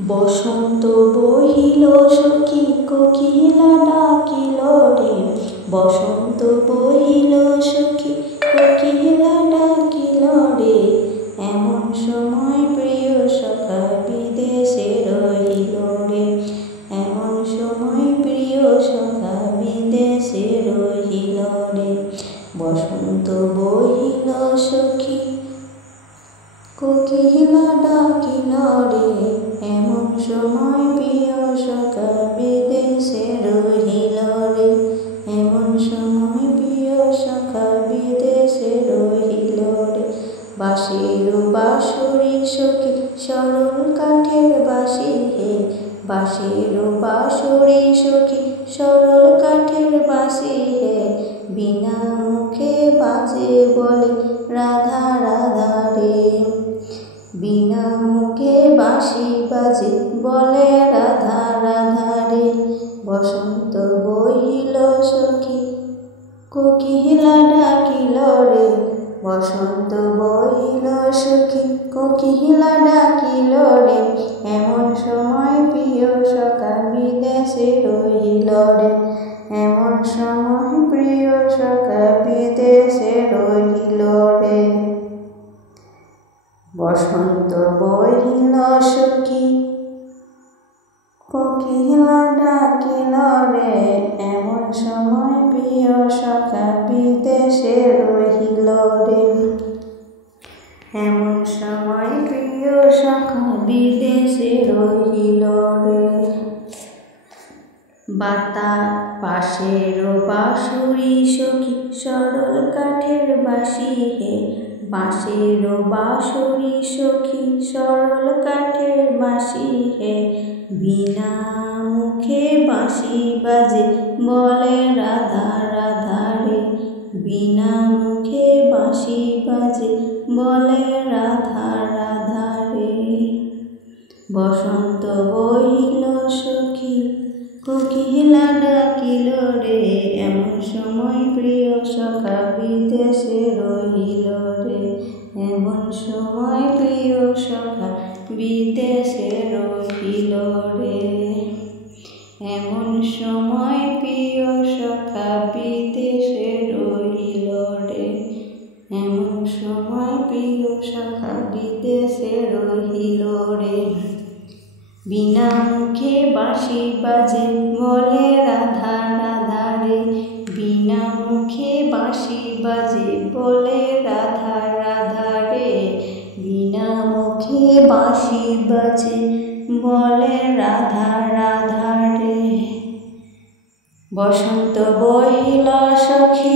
বসন্ত বহিল সখী কোকিলা ডাকিল রে। বসন্ত বহিল সখী কোকিলা ডাকিল রে। এমন সময় প্রিয় সখা বিদেশে রহিল রে। এমন সময় প্রিয় সখা বিদেশে রহিল রে। বসন্ত বহিল সখী কোকিলা ডাকিল রে। এমন সময় প্রিয় সখা বিদেশে রহিল রে। এমন সময় প্রিয় সখা বিদেশে রহিল রে। বাঁশির বাঁশরি সখী সরল কাঠের বাঁশি হে। বাঁশির বাঁশরি সখী সরল কাঠের বাঁশি হে। বিনা মুখে বাজে বলে রাধা রাধা রে। বিনা মুখে বাঁশি বাজে বলে রাধা রাধা রে। বসন্ত বহিল সখী কোকিলা ডাকিল রে। বসন্ত বহিল সখী কোকিলা ডাকিল রে। এমন সময় প্রিয় সখা বিদেশে রহিল রে। এমন সময় প্রিয় সখা বিদেশে রহিল রে। বসন্ত বহিল সখী কোকিলা ডাকিল রে। এমন সময় প্রিয় সখা বিদেশে রহিল রে। এমন সময় প্রিয় সখা বিদেশে রহিল রে। বাঁশের বাঁশরি সখী সরল কাঠের বাঁশি হে। বাঁশের বাঁশরি সখী সরল কাঠের বাঁশি হে। বিনা মুখে বাঁশি বাজে বলে রাধা রাধা রে। বিনা মুখে বাঁশি বাজে বলে রাধা রাধা রে। বসন্ত বহিল সখী কোকিলা ডাকিল রে। এমন সময় প্রিয় সখা বিদেশে রহিল রে। এমন সময় প্রিয় সখা বিদেশে রহিল রে। এমন সময় প্রিয় সখা বিদেশে রহিল রে। এমন সময় প্রিয় সখা বিদেশে রহিল রে। বিনা মুখে বাঁশি বাজে বলে রাধা রাধা রে। বিনা মুখে বাঁশি বাজে বলে রাধা রাধা রে। বিনা মুখে বাঁশি বাজে বলে রাধা রাধা রে। বসন্ত বহিল সখী